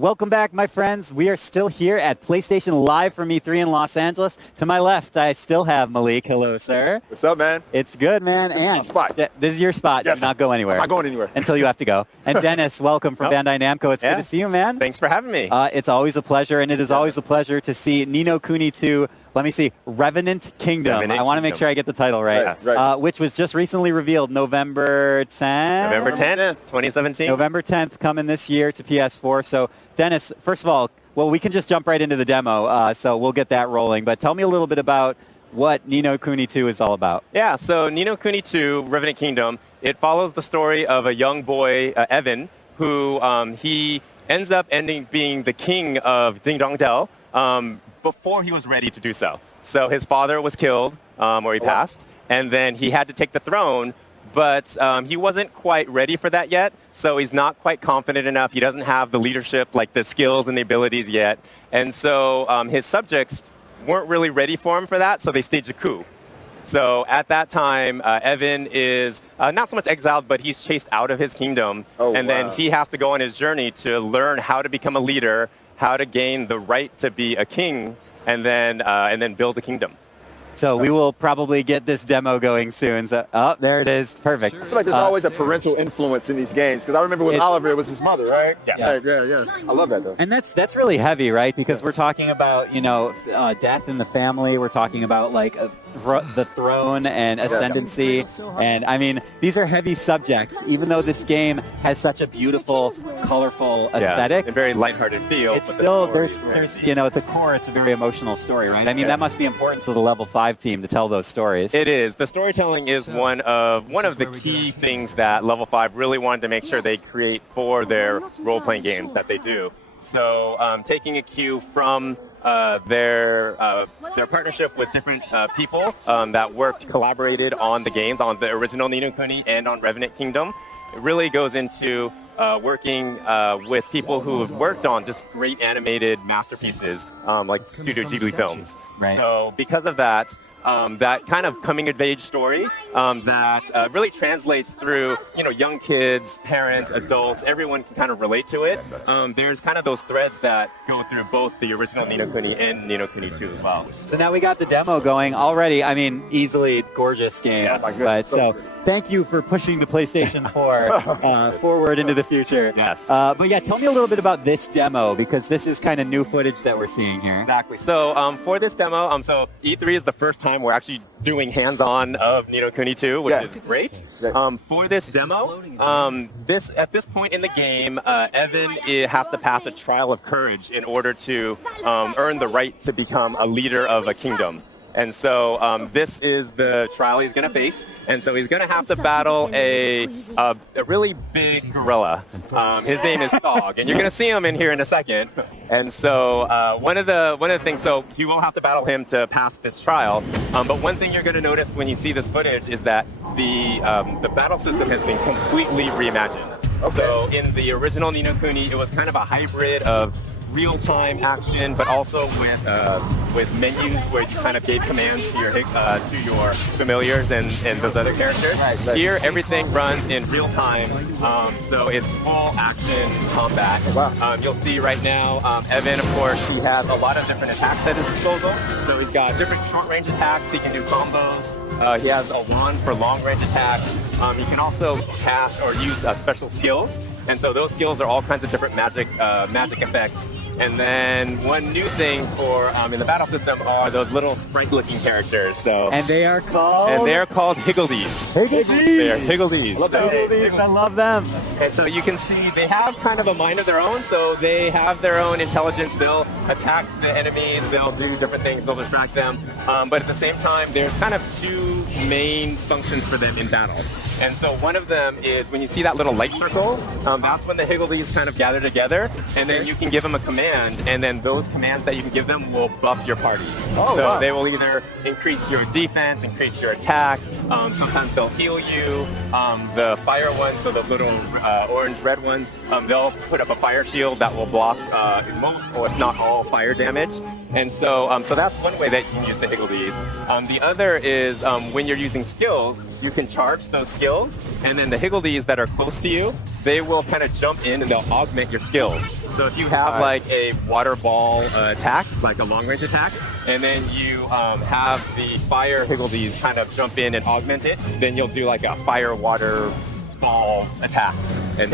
Welcome back, my friends. We are still here at PlayStation Live from E3 in Los Angeles. To my left, I still have Malik. Hello, sir. What's up, man? It's good, man. This is my spot. This is your spot. Yes. Do not go anywhere. I'm not going anywhere. Until you have to go. And Dennis, welcome from Bandai Namco. It's good to see you, man. Thanks for having me. It's always a pleasure, and it is always a pleasure to see Ni no Kuni 2. Let me see, Revenant Kingdom. I want to make sure I get the title right. Which was just recently revealed November 10th? November 10th, 2017. November 10th, coming this year to PS4. So, Dennis, first of all, well, we can just jump right into the demo, so we'll get that rolling. But tell me a little bit about what Ni no Kuni 2 is all about. Yeah, so Ni no Kuni 2, Revenant Kingdom, it follows the story of a young boy, Evan, who he ends up being the king of Ding Dong Dell before he was ready to do so. So his father was killed, or he passed, and then he had to take the throne, but he wasn't quite ready for that yet, so he's not quite confident enough. He doesn't have the leadership, like the skills and the abilities yet, and so his subjects weren't really ready for him for that, so they staged a coup. So at that time, Evan is not so much exiled, but he's chased out of his kingdom, then he has to go on his journey to learn how to become a leader, how to gain the right to be a king, and then build a kingdom. So we will probably get this demo going soon. So, oh, there it is. Perfect. I feel like there's always a parental influence in these games, because I remember with Oliver, it was his mother, right? Yeah. Yeah. I love that, though. And that's really heavy, right? Because we're talking about, death in the family. We're talking about, like, the throne and ascendancy. And, I mean, these are heavy subjects, even though this game has such a beautiful, colorful aesthetic. And very lighthearted feel. It's still, there's at the core, it's a very emotional story, right? I mean, that must be important to the Level 5 team to tell those stories. It is. The storytelling is one of the key things that Level 5 really wanted to make sure they create for their role-playing games that they do. So taking a cue from their partnership with different people that collaborated on the games, on the original Ni no Kuni and on Revenant Kingdom, it really goes into working with people who have worked on just great animated masterpieces like Studio Ghibli films. Right. So because of that, that kind of coming-of-age story that really translates through, young kids, parents, adults, everyone can kind of relate to it. There's kind of those threads that go through both the original Ni no Kuni and Ni no Kuni 2 as well. So now we got the demo going already. I mean, easily gorgeous game. Yes. So thank you for pushing the PlayStation 4 forward into the future. Yes. But yeah, tell me a little bit about this demo, because this is kind of new footage that we're seeing here. Exactly. So for this demo, so E3 is the first time we're actually doing hands-on of Ni no Kuni 2, which is great. For this demo, at this point in the game, Evan has to pass a trial of courage in order to earn the right to become a leader of a kingdom. And so this is the trial he's going to face. And so he's going to have to battle a really big gorilla. His name is Thog, and you're going to see him in here in a second. And so one of the things, so you will have to battle him to pass this trial. But one thing you're going to notice when you see this footage is that the battle system has been completely reimagined. So in the original Ni no Kuni, it was kind of a hybrid of real-time action, but also with menus where you kind of gave commands to your familiars and those other characters. Here, everything runs in real time, so it's full action combat. You'll see right now, Evan, of course, he has a lot of different attacks at his disposal. So he's got different short-range attacks. He can do combos. He has a wand for long-range attacks. He can also cast or use special skills. And so those skills are all kinds of different magic effects. And then one new thing for in the battle system are those little sprite-looking characters. And they are called? And they're called Higgledies. They are Higgledies. I love them. And so you can see they have kind of a mind of their own. So they have their own intelligence. They'll attack the enemies. They'll do different things. They'll distract them. But at the same time, there's kind of two main functions for them in battle. And so one of them is when you see that little light circle, that's when the Higgledies kind of gather together, and then you can give them a command, and then those commands that you can give them will buff your party. They will either increase your defense, increase your attack, Sometimes they'll heal you. The fire ones, so the little orange-red ones, they'll put up a fire shield that will block most, or if not all, fire damage. And so that's one way that you can use the Higgledies. The other is when you're using skills, you can charge those skills, and then the Higgledies that are close to you, they will kind of jump in and they'll augment your skills. So if you have like a water ball attack, like a long-range attack, and then you have the fire Higgledies kind of jump in and augment it, then you'll do like a fire water ball attack. And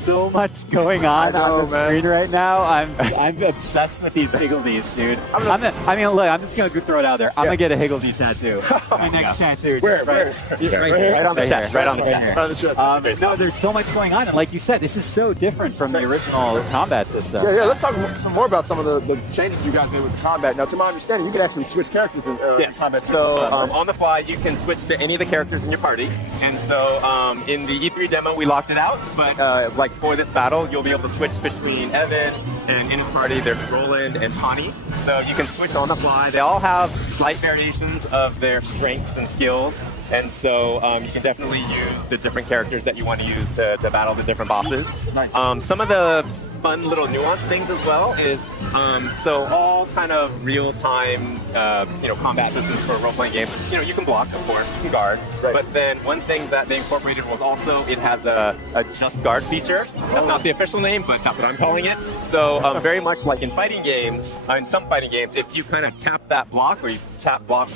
so much going on the screen right now. I'm obsessed with these Higgledies, dude. I mean, look, I'm just gonna throw it out there. I'm gonna get a Higgledy tattoo. My next tattoo. Where? Right on the chest. Right on the chest. No, there's so much going on, and like you said, this is so different from the original combat system. Yeah. Let's talk some more about some of the changes you guys made with combat. Now, to my understanding, you can actually switch characters in combat. So on the fly, you can switch to any of the characters in your party. And so in the E3 demo, we locked it out, but like for this battle, you'll be able to switch between Evan, and in his party there's Roland and Kuni. So you can switch on the fly. They all have slight variations of their strengths and skills, and so you can definitely use the different characters that you want to use to battle the different bosses. Nice. Some of the fun little nuanced things as well is so all kind of real-time combat systems for role-playing games. You can block, of course, you can guard, but then one thing that they incorporated was also it has a just guard feature. That's not the official name, but that's what I'm calling it. So very much like in fighting games, in some fighting games, if you kind of tap that block, or you tap block,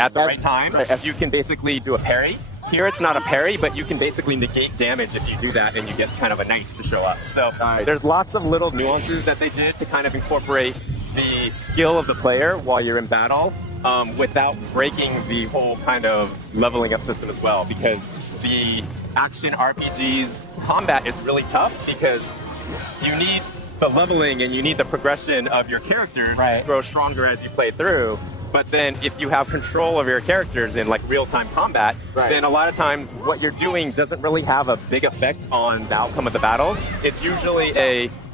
at the right time, you can basically do a parry. Here it's not a parry, but you can basically negate damage if you do that, and you get kind of a nice to show up. So there's lots of little nuances that they did to kind of incorporate the skill of the player while you're in battle, without breaking the whole kind of leveling up system as well, because the action RPG's combat is really tough because you need the leveling and you need the progression of your characters to grow stronger as you play through. But then if you have control of your characters in like real-time combat, then a lot of times what you're doing doesn't really have a big effect on the outcome of the battles. It's usually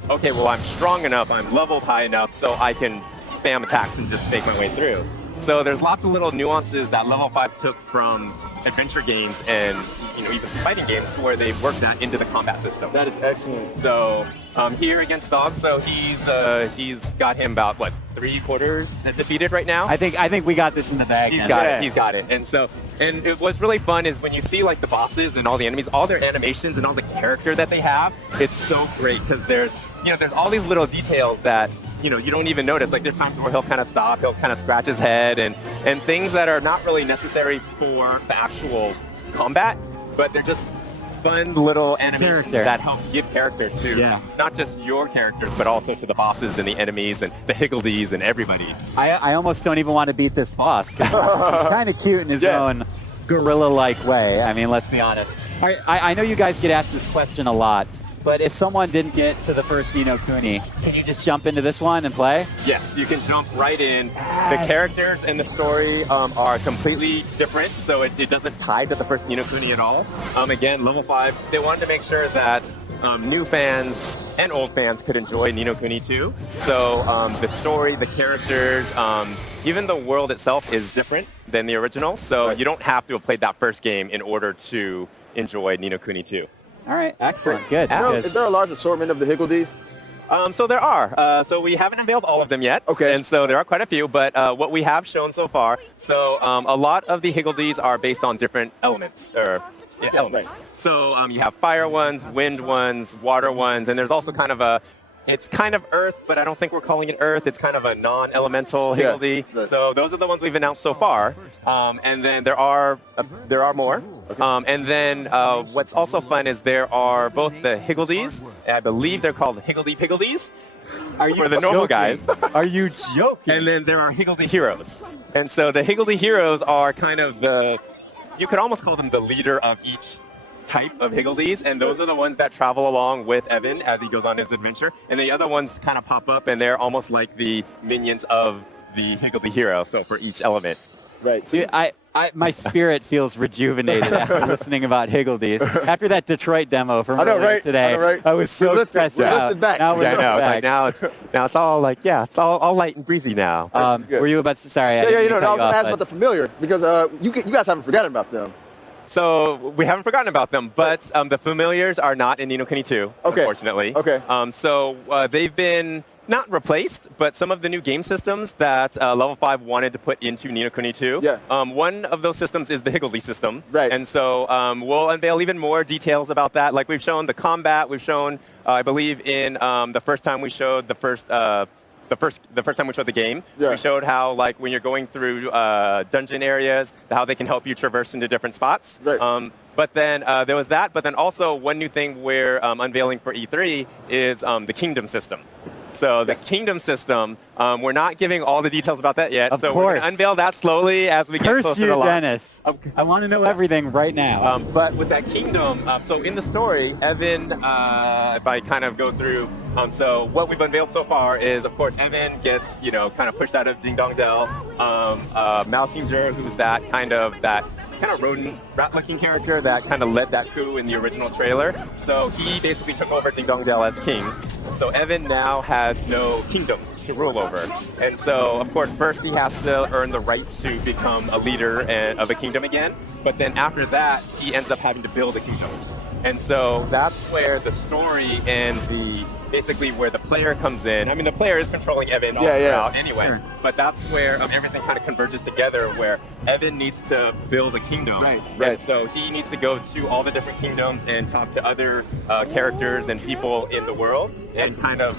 okay, well, I'm strong enough, I'm leveled high enough, so I can spam attacks and just make my way through. So there's lots of little nuances that Level 5 took from adventure games and even some fighting games where they worked that into the combat system. That is excellent. So here against Dog, so he's got him about 3/4 defeated right now. I think we got this in the bag. He's got it. And what's really fun is when you see like the bosses and all the enemies, all their animations and all the character that they have, it's so great because there's all these little details that you don't even notice. Like there's times where he'll kind of stop, he'll kind of scratch his head, and things that are not really necessary for the actual combat, but they're just fun little animations that help give character to not just your characters, but also to the bosses and the enemies and the Higgledies and everybody. I almost don't even want to beat this boss. He's kind of cute in his own gorilla-like way. I mean, let's be honest. I know you guys get asked this question a lot, but if someone didn't get to the first Ni no Kuni, can you just jump into this one and play? Yes, you can jump right in. The characters and the story are completely different, so it doesn't tie to the first Ni no Kuni at all. Again, Level 5, they wanted to make sure that new fans and old fans could enjoy Ni no Kuni 2. So the story, the characters, even the world itself is different than the original, so you don't have to have played that first game in order to enjoy Ni no Kuni 2. All right, excellent, good. Is there a large assortment of the Higgledies? So there are. So we haven't unveiled all of them yet. Okay. And so there are quite a few, but what we have shown so far, so a lot of the Higgledies are based on different elements. Elements. So you have fire ones, wind ones, water ones, and there's also kind of it's kind of Earth, but I don't think we're calling it Earth. It's kind of a non-elemental Higgledy. So those are the ones we've announced so far. And then there are more. And then what's also fun is there are both the Higgledies, and I believe they're called Higgledy Piggledies. For the normal guys. Are you joking? And then there are Higgledy Heroes. And so the Higgledy Heroes are kind of you could almost call them the leader of each type of Higgledies, and those are the ones that travel along with Evan as he goes on his adventure. And the other ones kind of pop up, and they're almost like the minions of the Higgledy hero, so for each element. Right. See, My spirit feels rejuvenated after listening about Higgledies. After that Detroit demo from earlier today, I was so stressed out. Now we're back. Now it's all like, it's all light and breezy now. Were you about to, sorry. I was going to ask about the familiar, because you guys haven't forgotten about them. So we haven't forgotten about them, but the familiars are not in Ni no Kuni 2, unfortunately. Okay. So they've been not replaced, but some of the new game systems that Level 5 wanted to put into Ni no Kuni 2. One of those systems is the Higgledy system. Right. And so we'll unveil even more details about that. Like we've shown the combat, we've shown, I believe, in the first time we showed the first time we showed the game, we showed how, like, when you're going through dungeon areas, how they can help you traverse into different spots. Right. But then there was that. But then also one new thing we're unveiling for E3 is the kingdom system. So the kingdom system, we're not giving all the details about that yet. So we're going to unveil that slowly as we get closer to launch. Dennis. I want to know everything right now. But with that kingdom, so in the story, Evan, if I kind of go through, so what we've unveiled so far is, of course, Evan gets, kind of pushed out of Ding Dong Dell. Malsinger, who's that kind of rodent rat-looking character that kind of led that coup in the original trailer. So he basically took over Ding Dong Dell as king. So Evan now has no kingdom to rule over. And so, of course, first he has to earn the right to become a leader of a kingdom again. But then after that, he ends up having to build a kingdom. And so that's where the story and basically where the player comes in. I mean, the player is controlling Evan all throughout anyway, but that's where everything kind of converges together, where Evan needs to build a kingdom. Right. And so he needs to go to all the different kingdoms and talk to other characters and people in the world and kind of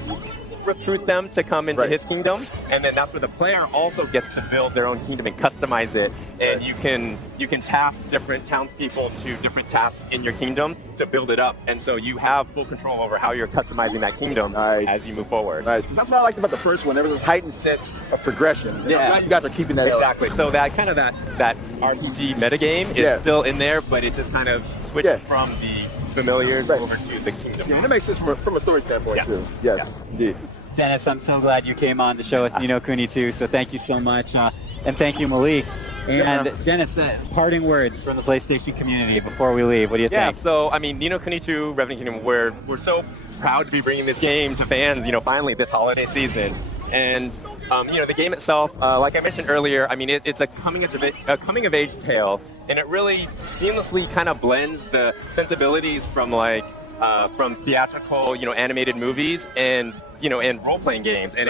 recruit them to come into his kingdom. And then that's where the player also gets to build their own kingdom and customize it. And you can task different townspeople to different tasks in your kingdom to build it up. And so you have full control over how you're customizing that kingdom as you move forward. Nice. That's what I liked about the first one. There was this heightened sense of progression. I'm glad you guys are keeping that exactly. So that kind of that RPG metagame is still in there, but it just kind of switched from the familiars over to the kingdom. Yeah, and that makes sense from a story standpoint too. Yes, indeed. Dennis, I'm so glad you came on to show us Ni no Kuni 2, so thank you so much. And thank you, Malik. And Dennis, parting words from the PlayStation community before we leave. What do you think? So, I mean, Ni no Kuni 2, Revenant Kingdom, we're so proud to be bringing this game to fans, finally this holiday season. And, the game itself, like I mentioned earlier, I mean, it's a coming of age tale, and it really seamlessly kind of blends the sensibilities from from theatrical, animated movies and role-playing games, and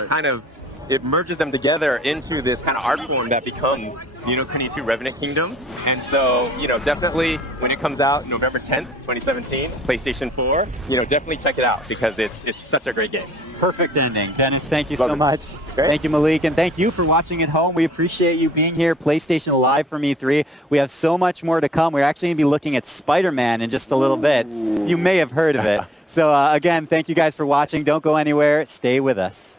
it merges them together into this kind of art form that becomes Ni no Kuni 2 Revenant Kingdom. And so, definitely when it comes out November 10th, 2017, PlayStation 4, definitely check it out because it's such a great game. Perfect ending. Dennis, thank you so much. Thank you, Malik, and thank you for watching at home. We appreciate you being here, PlayStation Live from E3. We have so much more to come. We're actually going to be looking at Spider-Man in just a little bit. You may have heard of it. So, again, thank you guys for watching. Don't go anywhere. Stay with us.